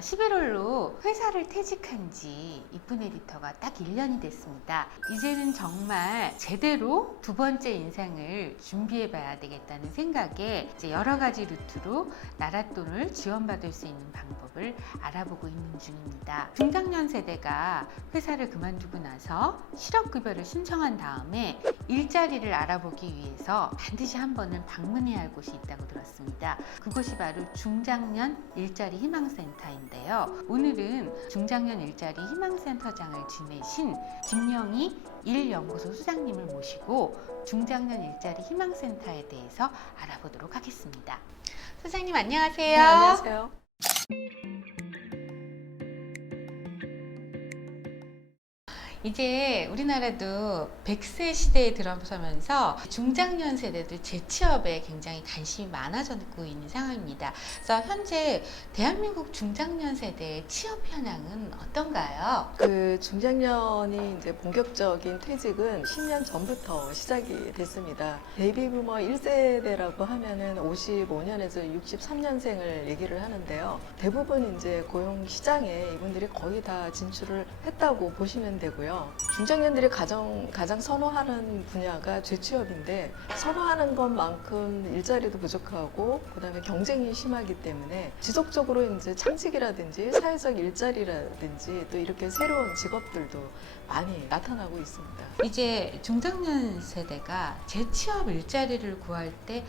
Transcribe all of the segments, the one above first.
11월로 회사를 퇴직한 지 이쁜 에디터가 딱 1년이 됐습니다. 이제는 정말 제대로 두 번째 인생을 준비해 봐야 되겠다는 생각에 이제 여러 가지 루트로 나랏돈을 지원받을 수 있는 방법을 알아보고 있는 중입니다. 중장년 세대가 회사를 그만두고 나서 실업급여를 신청한 다음에 일자리를 알아보기 위해서 반드시 한 번은 방문해야 할 곳이 있다고 들었습니다. 그곳이 바로 중장년 일자리 희망센터인데요. 오늘은 중장년 일자리 희망센터장을 지내신 김영희 일연구소 수장님을 모시고 중장년 일자리 희망센터에 대해서 알아보도록 하겠습니다. 수장님 안녕하세요. 네, 안녕하세요. 이제 우리나라도 100세 시대에 들어서면서 중장년 세대들 재취업에 굉장히 관심이 많아지고 있는 상황입니다. 그래서 현재 대한민국 중장년 세대의 취업 현황은 어떤가요? 그 중장년이 이제 본격적인 퇴직은 10년 전부터 시작이 됐습니다. 베이비부머 1세대라고 하면은 55년에서 63년생을 얘기를 하는데요. 대부분 이제 고용 시장에 이분들이 거의 다 진출을 했다고 보시면 되고요. 중장년들이 가장 선호하는 분야가 재취업인데 선호하는 것만큼 일자리도 부족하고 그다음에 경쟁이 심하기 때문에 지속적으로 이제 창직이라든지 사회적 일자리라든지 또 이렇게 새로운 직업들도 많이 나타나고 있습니다. 이제 중장년 세대가 재취업 일자리를 구할 때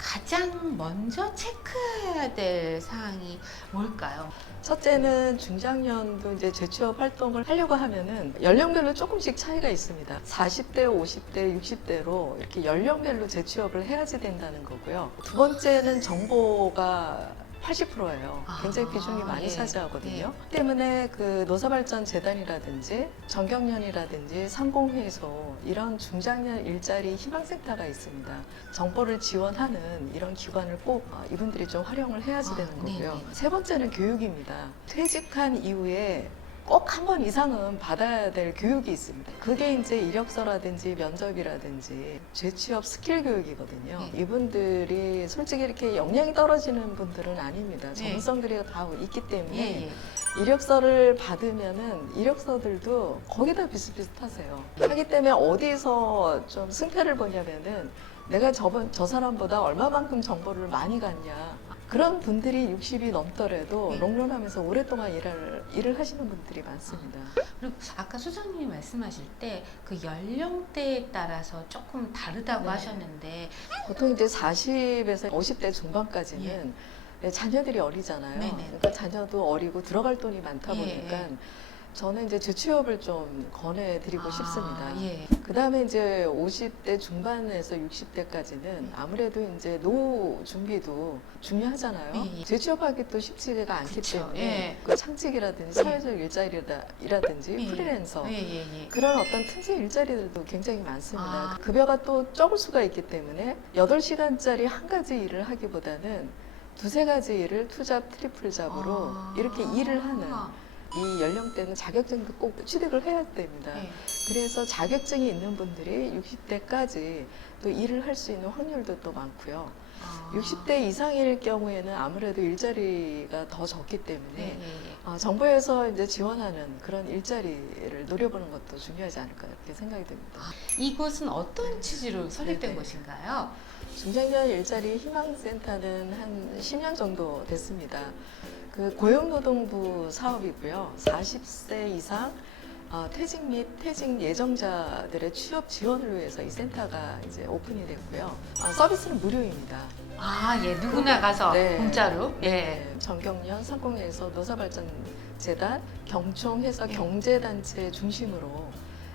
가장 먼저 체크해야 될 사항이 뭘까요? 첫째는 중장년도 이제 재취업 활동을 하려고 하면은 연령별로 조금씩 차이가 있습니다. 40대, 50대, 60대로 이렇게 연령별로 재취업을 해야지 된다는 거고요. 두 번째는 정보가 80%예요. 굉장히 비중이 많이 예, 차지하거든요. 때문에 그 노사발전재단이라든지 정경련이라든지 상공회의소 이런 중장년 일자리 희망센터가 있습니다. 정보를 지원하는 이런 기관을 꼭 이분들이 좀 활용을 해야지 되는 거고요. 네네. 세 번째는 교육입니다. 퇴직한 이후에 꼭 한 번 이상은 받아야 될 교육이 있습니다. 그게 이제 이력서라든지 면접이라든지 재취업 스킬 교육이거든요. 네. 이분들이 솔직히 이렇게 역량이 떨어지는 분들은 아닙니다. 네. 전문성들이 다 있기 때문에 예. 이력서를 받으면은 이력서들도 거의 다 비슷비슷하세요. 하기 때문에 어디서 좀 승패를 보냐면은 내가 저 사람보다 얼마만큼 정보를 많이 갖냐. 그런 분들이 60이 넘더라도 네. 롱런하면서 오랫동안 일을 하시는 분들이 많습니다. 그리고 아까 수장님이 말씀하실 때 그 연령대에 따라서 조금 다르다고 네. 하셨는데 보통 이제 40에서 50대 중반까지는 자녀들이 어리잖아요. 네네. 그러니까 자녀도 어리고 들어갈 돈이 많다 예, 보니까 저는 이제 재취업을 좀 권해드리고 싶습니다. 예. 그 다음에 이제 50대 중반에서 60대까지는 아무래도 이제 노후 준비도 중요하잖아요. 예, 예. 재취업하기 또 쉽지가 않기 그쵸, 때문에 예. 그 창직이라든지 사회적 일자리라든지 예. 프리랜서 예. 그런 어떤 틈새 일자리들도 굉장히 많습니다. 아. 급여가 또 적을 수가 있기 때문에 8시간짜리 한 가지 일을 하기보다는 두세 가지 일을 투잡, 트리플 잡으로 이렇게 일을 하는 이 연령대는 자격증도 꼭 취득을 해야 됩니다. 예. 그래서 자격증이 있는 분들이 60대까지 또 일을 할 수 있는 확률도 또 많고요. 60대 이상일 경우에는 아무래도 일자리가 더 적기 때문에 정부에서 이제 지원하는 그런 일자리를 노려보는 것도 중요하지 않을까 이렇게 생각이 듭니다. 이곳은 어떤 취지로 설립된 네네. 곳인가요? 중장년 일자리 희망센터는 한 10년 정도 됐습니다. 그 고용노동부 사업이고요. 40세 이상 퇴직 및 퇴직 예정자들의 취업 지원을 위해서 이 센터가 이제 오픈이 됐고요. 서비스는 무료입니다. 예, 누구나 가서 네. 공짜로. 예. 네, 정경련, 상공회에서 노사발전재단, 경총해서 예. 경제단체 중심으로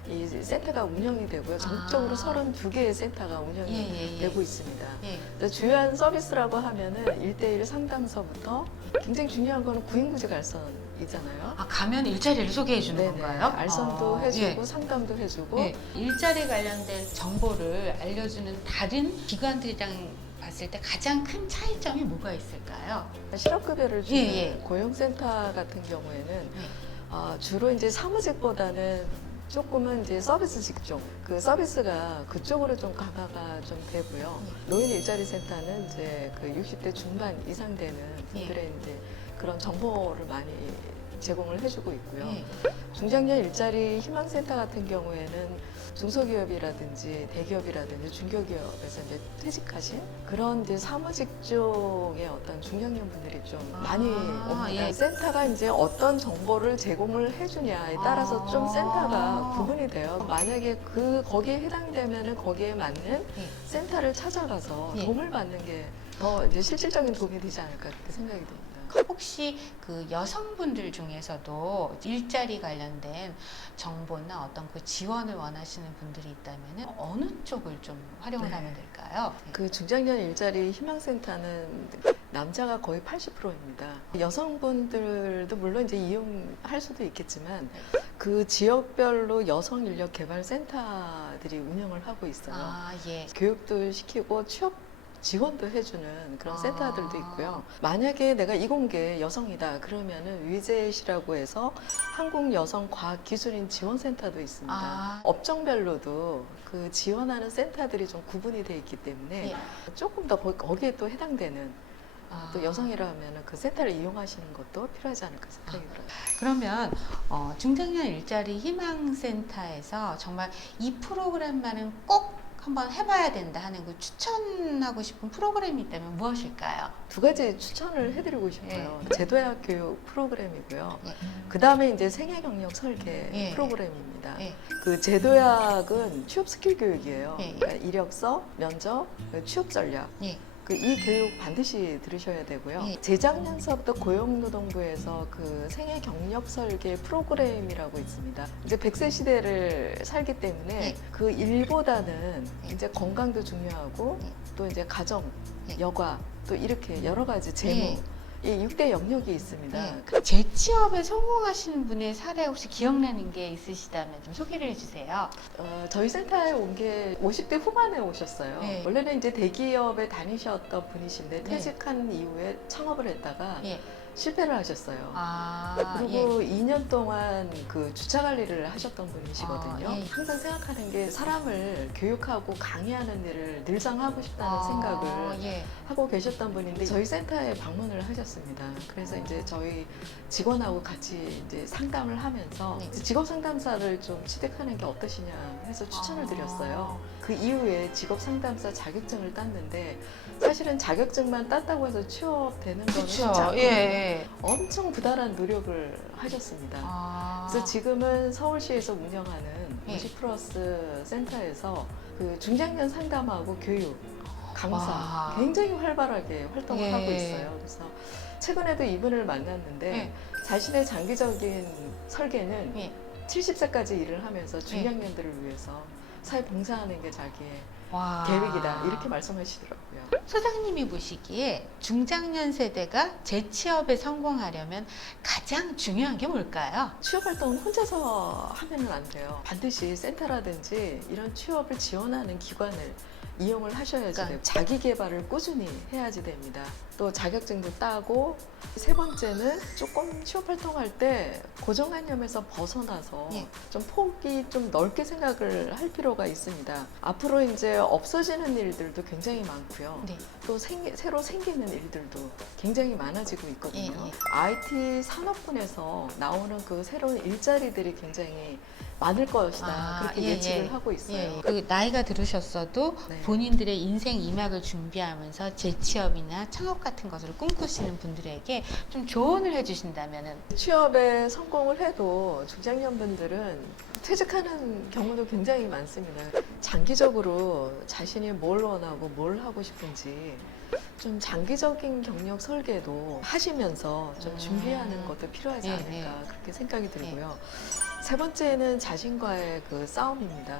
이 센터가 운영이 되고요. 전국적으로 32개의 센터가 운영이 되고 있습니다. 예. 주요한 서비스라고 하면은 1대1 상담서부터 굉장히 중요한 거는 구인구직 알선이잖아요. 가면 일자리를 소개해 주는 네네. 건가요? 알선도 해주고 예. 상담도 해주고 예. 일자리 관련된 정보를 알려주는 다른 기관들이랑 봤을 때 가장 큰 차이점이 뭐가 있을까요? 실업급여를 주는 예. 고용센터 같은 경우에는 예. 주로 이제 사무직보다는 조금은 이제 서비스 직종, 그 서비스가 그쪽으로 좀 강화가 좀 되고요. 노인 일자리 센터는 이제 그 60대 중반 이상 되는 분들의 이제 그런 정보를 많이 제공을 해주고 있고요. 중장년 일자리 희망센터 같은 경우에는 중소기업이라든지 대기업이라든지 중견기업에서 이제 퇴직하신 그런 이제 사무직종의 어떤 중장년 분들이 좀 많이 옵니다. 센터가 이제 어떤 정보를 제공을 해주냐에 따라서 좀 센터가 구분이 돼요. 만약에 거기에 해당되면은 거기에 맞는 센터를 찾아가서 도움을 받는 게 더 이제 실질적인 도움이 되지 않을까 그렇게 생각이 됩니다. 혹시 그 여성분들 중에서도 일자리 관련된 정보나 어떤 그 지원을 원하시는 분들이 있다면 어느 쪽을 좀 활용을 하면 될까요? 그 중장년 일자리 희망센터는 남자가 거의 80%입니다. 여성분들도 물론 이제 이용할 수도 있겠지만 그 지역별로 여성 인력 개발 센터들이 운영을 하고 있어요. 교육도 시키고 취업 지원도 해주는 그런 센터들도 있고요. 만약에 내가 이공계 여성이다 그러면은 위젯이라고 해서 한국여성과학기술인 지원센터도 있습니다. 업종별로도 그 지원하는 센터들이 좀 구분이 돼 있기 때문에 조금 더 거기에 또 해당되는 또 여성이라 하면은 그 센터를 이용하시는 것도 필요하지 않을까 생각이 들어요. 그러면 중장년 일자리 희망센터에서 정말 이 프로그램만은 꼭 한번 해봐야 된다 하는 그 추천하고 싶은 프로그램이 있다면 무엇일까요? 두 가지 추천을 해드리고 싶어요. 제도약 교육 프로그램이고요. 그 다음에 이제 생애 경력 설계 프로그램입니다. 그 제도약은 취업 스킬 교육이에요. 그러니까 이력서, 면접, 취업 전략. 이 교육 반드시 들으셔야 되고요. 재작년서부터 고용노동부에서 그 생애 경력 설계 프로그램이라고 있습니다. 이제 100세 시대를 살기 때문에 그 일보다는 이제 건강도 중요하고 또 이제 가정, 여가 또 이렇게 여러 가지 재무 이 6대 영역이 있습니다. 재취업에 성공하시는 분의 사례 혹시 기억나는 게 있으시다면 좀 소개를 해주세요. 저희 센터에 온 게 50대 후반에 오셨어요. 원래는 이제 대기업에 다니셨던 분이신데 퇴직한 이후에 창업을 했다가 실패를 하셨어요. 그리고 2년 동안 그 주차 관리를 하셨던 분이시거든요. 항상 생각하는 게 사람을 교육하고 강의하는 일을 늘상 하고 싶다는 생각을 하고 계셨던 분인데 저희 센터에 방문을 하셨습니다. 그래서 이제 저희 직원하고 같이 이제 상담을 하면서 직업 상담사를 좀 취득하는 게 어떠시냐 해서 추천을 드렸어요. 그 이후에 직업 상담사 자격증을 땄는데 사실은 자격증만 땄다고 해서 취업되는 거는 쉽지 않거든요. 엄청 부단한 노력을 하셨습니다. 그래서 지금은 서울시에서 운영하는 50플러스 센터에서 그 중장년 상담하고 교육, 강사 굉장히 활발하게 활동을 하고 있어요. 그래서 최근에도 이분을 만났는데 자신의 장기적인 설계는 70세까지 일을 하면서 중장년들을 위해서 사회 봉사하는 게 자기의 계획이다 이렇게 말씀하시더라고요. 소장님이 보시기에 중장년 세대가 재취업에 성공하려면 가장 중요한 게 뭘까요? 취업 활동은 혼자서 하면은 안 돼요. 반드시 센터라든지 이런 취업을 지원하는 기관을 이용을 하셔야지 돼요. 자기 개발을 꾸준히 해야지 됩니다. 또 자격증도 따고 세 번째는 조금 취업 활동할 때 고정관념에서 벗어나서 좀 폭이 좀 넓게 생각을 할 필요가 있습니다. 앞으로 이제 없어지는 일들도 굉장히 많고요. 또 새로 생기는 일들도 굉장히 많아지고 있거든요. IT 산업군에서 나오는 그 새로운 일자리들이 굉장히 많을 것이다 그렇게 예측을 하고 있어요. 그 나이가 들으셨어도 본인들의 인생 2막을 준비하면서 재취업이나 창업 같은 것을 꿈꾸시는 분들에게 좀 조언을 해주신다면은 취업에 성공을 해도 중장년 분들은 퇴직하는 경우도 굉장히 많습니다. 장기적으로 자신이 뭘 원하고 뭘 하고 싶은지 좀 장기적인 경력 설계도 하시면서 좀 준비하는 것도 필요하지 않을까 그렇게 생각이 들고요. 세 번째는 자신과의 그 싸움입니다.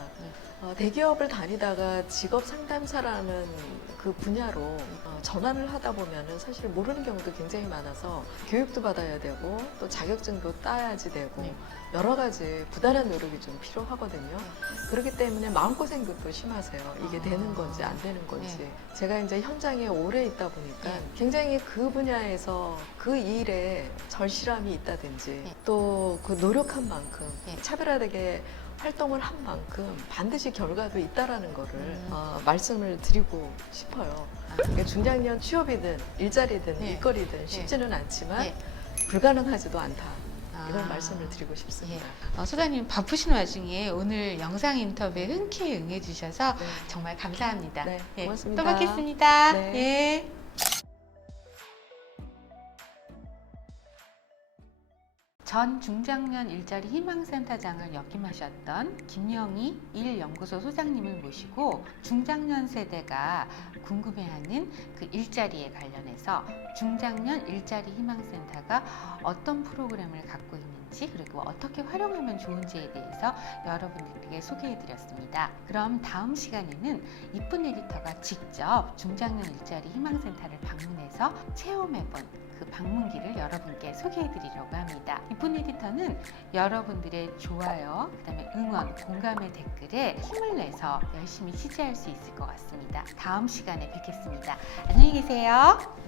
대기업을 다니다가 직업 상담사라는 그 분야로 전환을 하다 보면은 사실 모르는 경우도 굉장히 많아서 교육도 받아야 되고 또 자격증도 따야지 되고 여러 가지 부단한 노력이 좀 필요하거든요. 그렇기 때문에 마음고생도 또 심하세요. 이게 되는 건지 안 되는 건지. 제가 이제 현장에 오래 있다 보니까 굉장히 그 분야에서 그 일에 절실함이 있다든지 또 그 노력한 만큼 차별화되게 활동을 한 만큼 반드시 결과도 있다라는 거를 말씀을 드리고 싶어요. 그러니까 중장년 취업이든 일자리든 네. 일거리든 쉽지는 않지만 네. 불가능하지도 않다. 이런 아. 말씀을 드리고 싶습니다. 소장님 바쁘신 와중에 오늘 영상 인터뷰에 흔쾌히 응해주셔서 네. 정말 감사합니다. 네, 예, 고맙습니다. 또 뵙겠습니다. 네. 예. 전 중장년 일자리 희망센터장을 역임하셨던 김영희 일연구소 소장님을 모시고 중장년 세대가 궁금해하는 그 일자리에 관련해서 중장년 일자리 희망센터가 어떤 프로그램을 갖고 있는지 그리고 어떻게 활용하면 좋은지에 대해서 여러분들에게 소개해드렸습니다. 그럼 다음 시간에는 이쁜 에디터가 직접 중장년 일자리 희망센터를 방문해서 체험해본 그 방문기를 여러분께 소개해드리려고 합니다. 이쁜 에디터는 여러분들의 좋아요, 그다음에 응원, 공감의 댓글에 힘을 내서 열심히 취재할 수 있을 것 같습니다. 다음 시간에 뵙겠습니다. 안녕히 계세요.